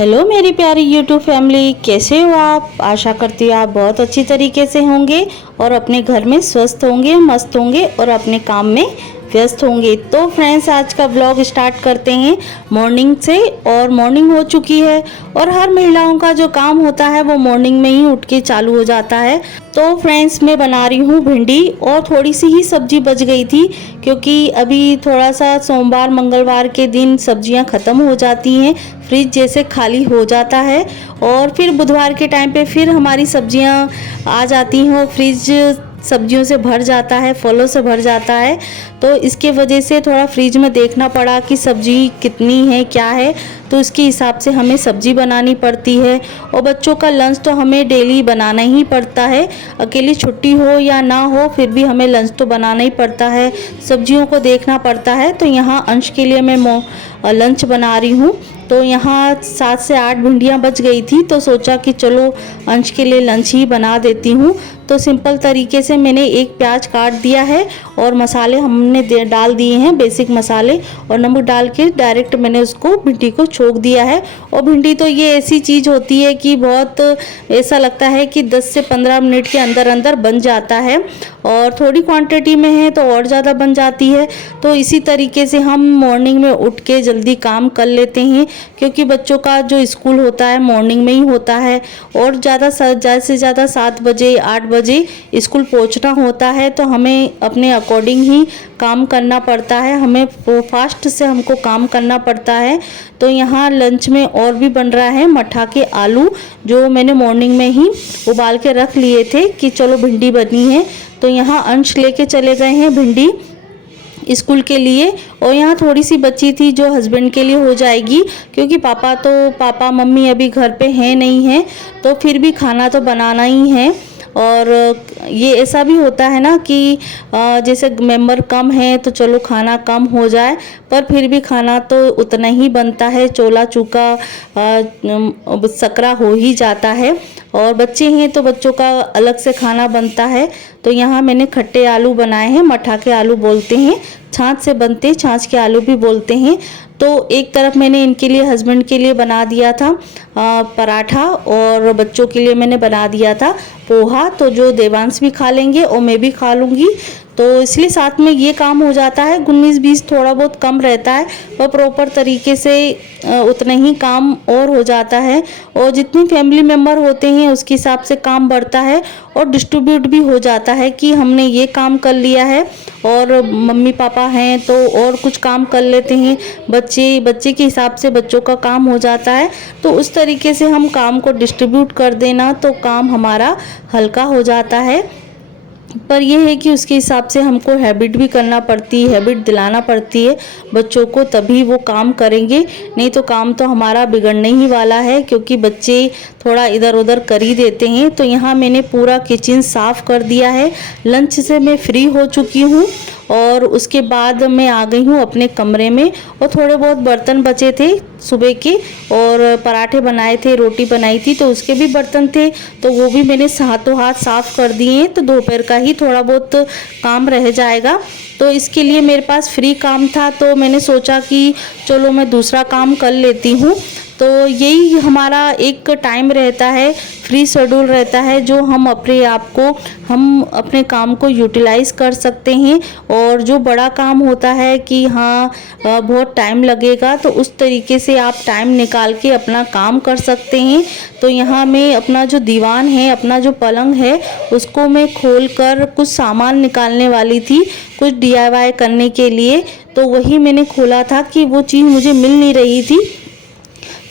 Hello मेरी प्यारी YouTube family, कैसे हो आप। आशा करती हूँ आप बहुत अच्छी तरीके से होंगे और अपने घर में स्वस्थ होंगे, मस्त होंगे और अपने काम में व्यस्त होंगे। तो फ्रेंड्स, आज का ब्लॉग स्टार्ट करते हैं मॉर्निंग से। और मॉर्निंग हो चुकी है और हर महिलाओं का जो काम होता है वो मॉर्निंग में ही उठ के चालू हो जाता है। तो फ्रेंड्स, मैं बना रही हूँ भिंडी और थोड़ी सी ही सब्जी बच गई थी, क्योंकि अभी थोड़ा सा सोमवार मंगलवार के दिन सब्जियाँ ख़त्म हो जाती हैं, फ्रिज जैसे खाली हो जाता है और फिर बुधवार के टाइम पे फिर हमारी सब्जियां आ जाती हैं और फ्रिज सब्जियों से भर जाता है, फलों से भर जाता है। तो इसके वजह से थोड़ा फ्रिज में देखना पड़ा कि सब्जी कितनी है, क्या है, तो उसके हिसाब से हमें सब्जी बनानी पड़ती है। और बच्चों का लंच तो हमें डेली बनाना ही पड़ता है, अकेली छुट्टी हो या ना हो फिर भी हमें लंच तो बनाना ही पड़ता है, सब्जियों को देखना पड़ता है। तो यहाँ अंश के लिए मैं लंच बना रही हूँ। तो यहाँ 7 से 8 भिंडियाँ बच गई थी, तो सोचा कि चलो अंश के लिए लंच ही बना देती हूँ। तो सिंपल तरीके से मैंने एक प्याज काट दिया है और मसाले हमने डाल दिए हैं, बेसिक मसाले, और नमक डाल के डायरेक्ट मैंने उसको भिंडी को छोक दिया है। और भिंडी तो ये ऐसी चीज़ होती है कि बहुत ऐसा लगता है कि 10 से 15 मिनट के अंदर अंदर बन जाता है, और थोड़ी क्वांटिटी में है तो और ज़्यादा बन जाती है। तो इसी तरीके से हम मॉर्निंग में उठ के जल्दी काम कर लेते हैं, क्योंकि बच्चों का जो स्कूल होता है मॉर्निंग में ही होता है और ज़्यादा से ज़्यादा 7 बजे 8 बजे स्कूल पहुंचना होता है। तो हमें अपने अकॉर्डिंग ही काम करना पड़ता है, हमें फास्ट से हमको काम करना पड़ता है। तो यहाँ लंच में और भी बन रहा है मठा के आलू, जो मैंने मॉर्निंग में ही उबाल के रख लिए थे कि चलो भिंडी बनी है। तो यहाँ अंश लेके चले गए हैं भिंडी स्कूल के लिए, और यहाँ थोड़ी सी बची थी जो हस्बैंड के लिए हो जाएगी, क्योंकि पापा मम्मी अभी घर पे हैं नहीं है, तो फिर भी खाना तो बनाना ही है। और ये ऐसा भी होता है ना कि जैसे मेंबर कम है तो चलो खाना कम हो जाए, पर फिर भी खाना तो उतना ही बनता है, चोला चूका सकरा हो ही जाता है। और बच्चे हैं तो बच्चों का अलग से खाना बनता है। तो यहाँ मैंने खट्टे आलू बनाए हैं, मठा के आलू बोलते हैं, छाछ से बनते, छाछ के आलू भी बोलते हैं। तो एक तरफ मैंने इनके लिए, हस्बैंड के लिए बना दिया था पराठा, और बच्चों के लिए मैंने बना दिया था पोहा, तो जो देवांश भी खा लेंगे और मैं भी खा लूँगी। तो इसलिए साथ में ये काम हो जाता है, 19-20 थोड़ा बहुत कम रहता है, पर प्रॉपर तरीके से उतना ही काम और हो जाता है। और जितनी फैमिली मेम्बर होते हैं उसके हिसाब से काम बढ़ता है और डिस्ट्रीब्यूट भी हो जाता है कि हमने ये काम कर लिया है, और मम्मी पापा हैं तो और कुछ काम कर लेते हैं, बच्चे के हिसाब से बच्चों का काम हो जाता है। तो उस तरीके से हम काम को डिस्ट्रीब्यूट कर देना तो काम हमारा हल्का हो जाता है। पर यह है कि उसके हिसाब से हमको हैबिट भी करना पड़ती है, हैबिट दिलाना पड़ती है बच्चों को, तभी वो काम करेंगे, नहीं तो काम तो हमारा बिगड़ने ही वाला है, क्योंकि बच्चे थोड़ा इधर उधर कर ही देते हैं। तो यहाँ मैंने पूरा किचन साफ़ कर दिया है, लंच से मैं फ्री हो चुकी हूँ और उसके बाद मैं आ गई हूँ अपने कमरे में। और थोड़े बहुत बर्तन बचे थे सुबह के, और पराठे बनाए थे, रोटी बनाई थी, तो उसके भी बर्तन थे, तो वो भी मैंने हाथों हाथ साफ़ कर दिए हैं। तो दोपहर का ही थोड़ा बहुत काम रह जाएगा, तो इसके लिए मेरे पास फ्री काम था, तो मैंने सोचा कि चलो मैं दूसरा काम कर लेती हूँ। तो यही हमारा एक टाइम रहता है, फ्री शेड्यूल रहता है, जो हम अपने आप को, हम अपने काम को यूटिलाइज़ कर सकते हैं। और जो बड़ा काम होता है कि हाँ बहुत टाइम लगेगा, तो उस तरीके से आप टाइम निकाल के अपना काम कर सकते हैं। तो यहाँ मैं अपना जो दीवान है, अपना जो पलंग है, उसको मैं खोल कर कुछ सामान निकालने वाली थी, कुछ DIY करने के लिए। तो वही मैंने खोला था कि वो चीज़ मुझे मिल नहीं रही थी।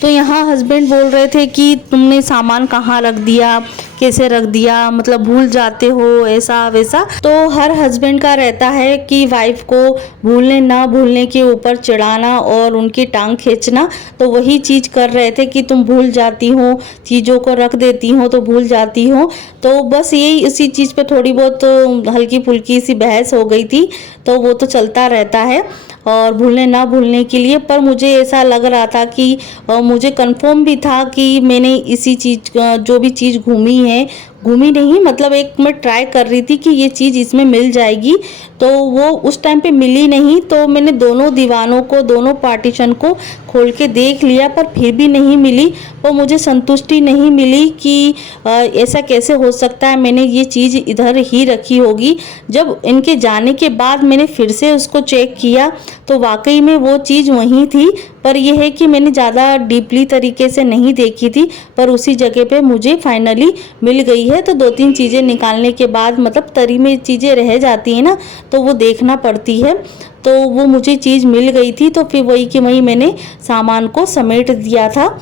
तो यहाँ हस्बैंड बोल रहे थे कि तुमने सामान कहाँ रख दिया, कैसे रख दिया, मतलब भूल जाते हो, ऐसा वैसा। तो हर हस्बैंड का रहता है कि वाइफ को भूलने ना भूलने के ऊपर चिढ़ाना और उनकी टांग खींचना। तो वही चीज़ कर रहे थे कि तुम भूल जाती हो, चीज़ों को रख देती हो तो भूल जाती हो। तो बस यही इसी चीज़ पे थोड़ी बहुत हल्की फुल्की सी बहस हो गई थी, तो वो तो चलता रहता है और भूलने ना भूलने के लिए। पर मुझे ऐसा लग रहा था कि मुझे कंफर्म भी था कि मैंने इसी चीज़ जो भी चीज़ घूमी है घूमी नहीं, मतलब एक मैं ट्राई कर रही थी कि ये चीज़ इसमें मिल जाएगी, तो वो उस टाइम पे मिली नहीं। तो मैंने दोनों दीवानों को, दोनों पार्टीशन को खोल के देख लिया, पर फिर भी नहीं मिली। और मुझे संतुष्टि नहीं मिली कि ऐसा कैसे हो सकता है, मैंने ये चीज़ इधर ही रखी होगी। जब इनके जाने के बाद मैंने फिर से उसको चेक किया तो वाकई में वो चीज़ वहीं थी, पर यह है कि मैंने ज़्यादा डीपली तरीके से नहीं देखी थी, पर उसी जगह पे मुझे फाइनली मिल गई है। तो 2-3 चीज़ें निकालने के बाद, मतलब तरी में चीज़ें रह जाती हैं ना, तो वो देखना पड़ती है। तो वो मुझे चीज़ मिल गई थी, तो फिर वही कि वही मैंने सामान को समेट दिया था।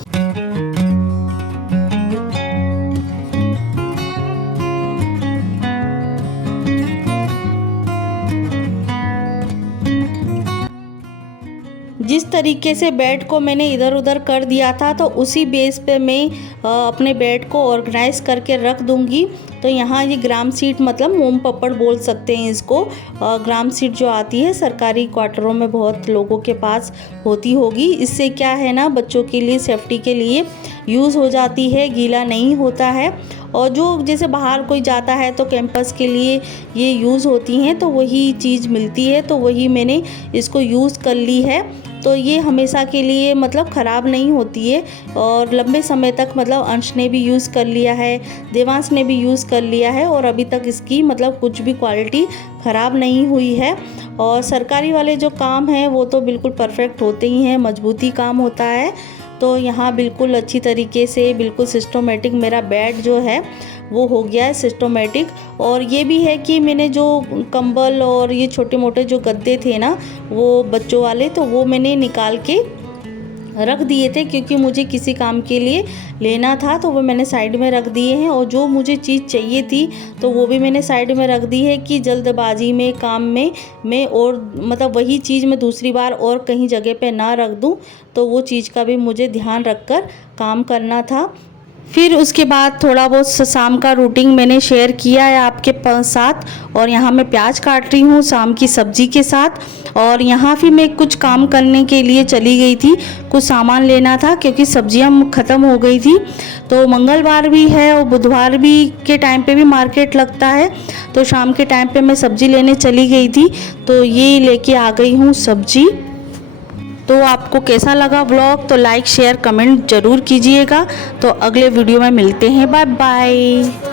जिस तरीके से बेड को मैंने इधर उधर कर दिया था, तो उसी बेस पे मैं अपने बेड को ऑर्गेनाइज़ करके रख दूंगी। तो यहाँ ये ग्राम सीट, मतलब मोम पपड़ बोल सकते हैं इसको। ग्राम सीट जो आती है सरकारी क्वार्टरों में बहुत लोगों के पास होती होगी। इससे क्या है ना, बच्चों के लिए सेफ्टी के लिए यूज़ हो जाती है, गीला नहीं होता है। और जो जैसे बाहर कोई जाता है तो कैंपस के लिए ये यूज़ होती हैं, तो वही चीज़ मिलती है, तो वही मैंने इसको यूज़ कर ली है। तो ये हमेशा के लिए मतलब ख़राब नहीं होती है, और लंबे समय तक, मतलब अंश ने भी यूज़ कर लिया है, देवांश ने भी यूज़ कर लिया है, और अभी तक इसकी मतलब कुछ भी क्वालिटी ख़राब नहीं हुई है। और सरकारी वाले जो काम हैं वो तो बिल्कुल परफेक्ट होते ही हैं, मजबूती काम होता है। तो यहाँ बिल्कुल अच्छी तरीके से, बिल्कुल सिस्टमेटिक मेरा बेड जो है वो हो गया है सिस्टमेटिक। और ये भी है कि मैंने जो कंबल और ये छोटे मोटे जो गद्दे थे ना, वो बच्चों वाले, तो वो मैंने निकाल के रख दिए थे, क्योंकि मुझे किसी काम के लिए लेना था, तो वो मैंने साइड में रख दिए हैं। और जो मुझे चीज़ चाहिए थी तो वो भी मैंने साइड में रख दी है, कि जल्दबाजी में, काम में मैं और मतलब वही चीज़ मैं दूसरी बार और कहीं जगह पे ना रख दूं, तो वो चीज़ का भी मुझे ध्यान रखकर काम करना था। फिर उसके बाद थोड़ा बहुत शाम का रूटीन मैंने शेयर किया है आपके साथ। और यहाँ मैं प्याज काट रही हूँ शाम की सब्ज़ी के साथ। और यहाँ फिर मैं कुछ काम करने के लिए चली गई थी, कुछ सामान लेना था, क्योंकि सब्जियाँ ख़त्म हो गई थी। तो मंगलवार भी है और बुधवार भी के टाइम पे भी मार्केट लगता है, तो शाम के टाइम पे मैं सब्ज़ी लेने चली गई थी। तो ये लेके आ गई हूँ सब्ज़ी। तो आपको कैसा लगा व्लॉग, तो लाइक शेयर कमेंट ज़रूर कीजिएगा। तो अगले वीडियो में मिलते हैं, बाय बाय।